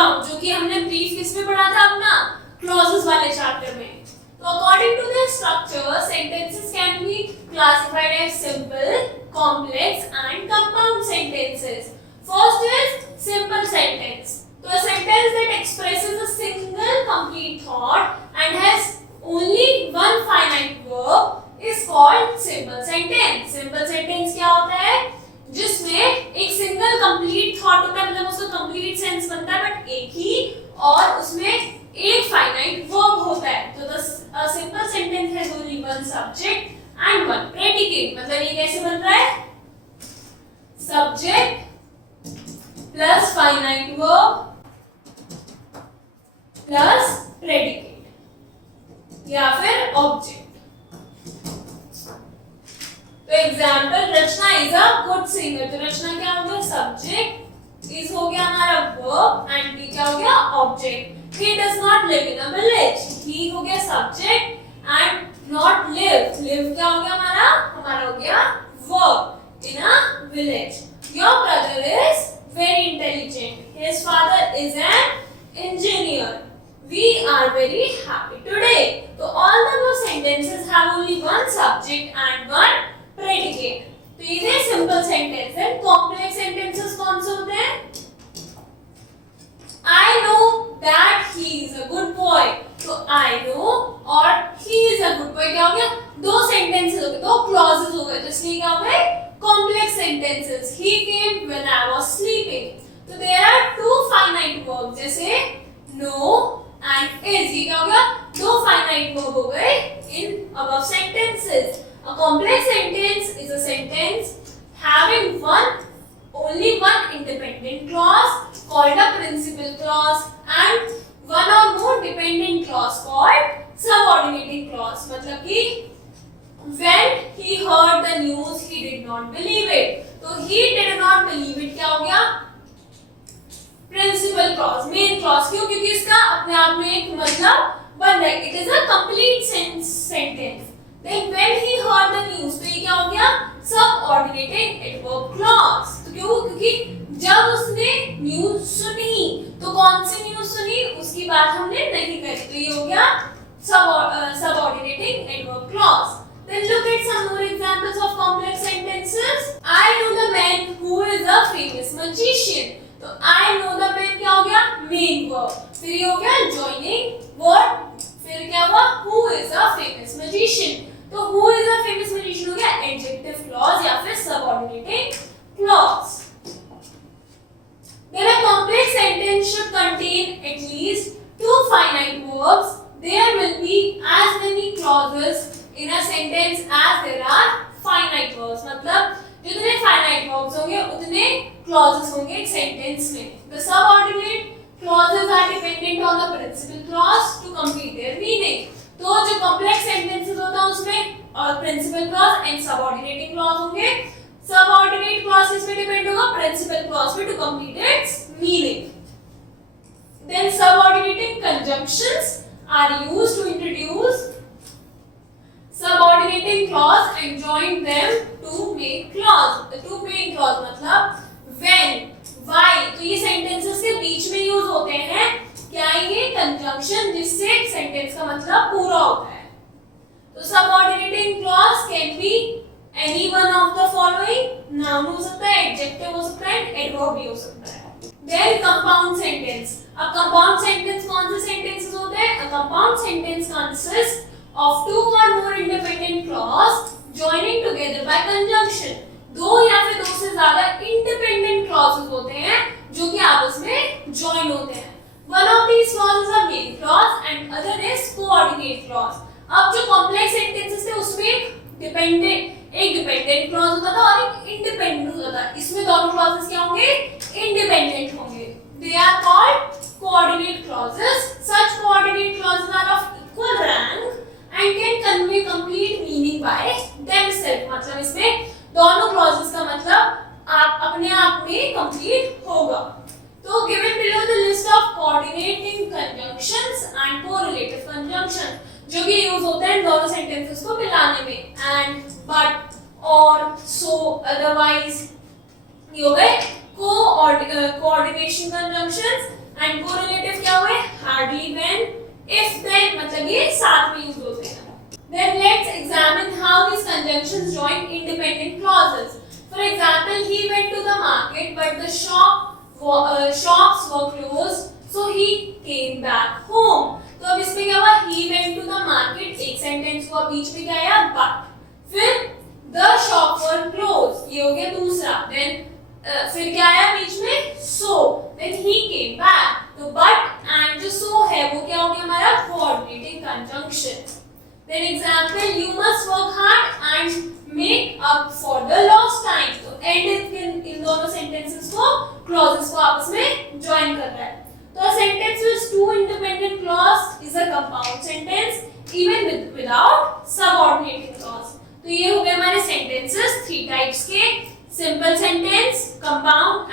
Compound, जो कि हमने ब्रीफ किसमें पढ़ा था अपना क्लॉजेस वाले चैप्टर में। तो according to the structure sentences can be classified as simple, complex and compound sentences. First is simple sentence. तो a sentence that expresses a single complete thought and has only one finite verb is called simple sentence. Simple sentence क्या होता है? जिसमें एक single complete thought होता है, मतलब उसका कंप्लीट सेंस बनता है बट एक ही, और उसमें एक फाइनाइट वर्ब होता है। तो the simple sentence has only one subject and one predicate. मतलब ये कैसे बन रहा है? Subject plus finite verb plus predicate या फिर ऑब्जेक्ट। तो example, Rachna is a good singer. तो रचना क्या हो गया? सब्जेक्ट, इज हो गया हमारा वर्ब एंड बी क्या हो गया? Object. He does not live in a village, he हो गया subject and not live, live क्या हो गया हमारा हो गया verb in a village. Your brother is very intelligent, his father is an engineer, we are very happy today. So all the sentences have only one subject and one predicate. तो ये simple sentence है। complex sentences कौन से होते हैं? I know that he is a good boy. तो I know और he is a good boy क्या हो गया? दो sentences हो गए, दो clauses हो गए, तो इसलिए क्या हो गए? complex sentences. He came when I was sleeping. तो there are two finite verbs जैसे no and is, ये क्या हो गया? दो finite verb हो गए in above sentences. A complex sentence is a sentence having only one independent clause called a principal clause and one or more dependent clause called subordinating clause. मतलब कि when he heard the news he did not believe it. तो he did not believe it क्या हो गया? Principal clause, main clause. क्यों? क्योंकि इसका अपने आप में एक मतलब बन रहा है। It is a complete sentence. Then when he heard the news, तो ये क्या हो गया? Subordinated adverb clause. तो क्यों? क्योंकि जब उसने न्यूज़ सुनी, तो कौन सी न्यूज़ सुनी उसकी बात हमने नहीं करी, तो ये हो गया subordinating adverb clause. Then look at some more examples of complex sentences. I know the man who is a famous magician. तो I know the man क्या हो गया? Main verb. फिर ये हो गया joining वर्ब, फिर क्या हुआ? Who is a famous magician. तो who is a famous magician हो गया adjective clause या फिर subordinating clause. Then a complex sentence should contain at least two finite verbs. There will be as many clauses in a sentence as there are finite verbs. मतलब जितने finite verbs होंगे उतने clauses होंगे एक sentence में. The subordinate clauses are dependent on the principal clause to complete their meaning. तो जो complex sentences होता है उसमें principal clause and subordinating clause होंगे. Subordinate clause इस पे depend होगा principal clause पे to complete its meaning. Then subordinating conjunctions are used to introduce subordinating clause and join them to make clause. The two main clause मतलब when, why, तो ये sentences के बीच में use होते हैं। क्या ये conjunction जिससे एक sentence का मतलब पूरा होता है। तो subordinating clause can be any one of the following. noun हो सकता है, adjective हो सकता है, adverb भी हो सकता है। Then compound sentence. अब compound sentence कौन से sentences होते हैं? A compound sentence consists of two or more independent clause joining together by conjunction. दो या फिर दो से ज्यादा independent clauses होते हैं जो कि आपस में join होते हैं. One of these clauses are main clause and other is coordinate clause. अब जो complex sentences थे उसमें एक dependent clause होता था और एक independent होता था. इसमें दोनों clauses क्या होंगे? Independent होंगे. They are called coordinate clauses. Such coordinate clauses are of equal rank and can convey complete meaning by themselves. मतलब इसमें दोनों clauses का मतलब आप अपने आप में complete होगा. तो given below the list of coordinating conjunctions and correlative conjunctions जो कि यूज होते हैं दोनों sentences को मिलाने में. And, but, or, so, otherwise ये हो गए coordination conjunctions एंड कोरिलेटिव क्या हुए, हार्डली व्हेन, इफ देन मतलब ये साथ में यूज होते हैं. Then let's examine how these conjunctions join independent clauses. For example, he went to the market, but the shops were closed, so he came back home. तो अब इसमें क्या हुआ, he went to the market, एक sentence हुआ, बीच में क्या आया but, फिर the shop were closed, ये हो गया दूसरा, then फिर क्या आया बीच में, so, then he came back. तो but and जो so है वो क्या हो गया हमारा coordinating conjunction. Then example, you must work hard and make up for the lost time. तो end इन दोनों sentences को clauses को आपस में join कर रहा है. तो a sentence with two independent clause is a compound sentence even without subordinating clause. तो ये हो गए हमारे sentences 3 types के, simple sentence, compound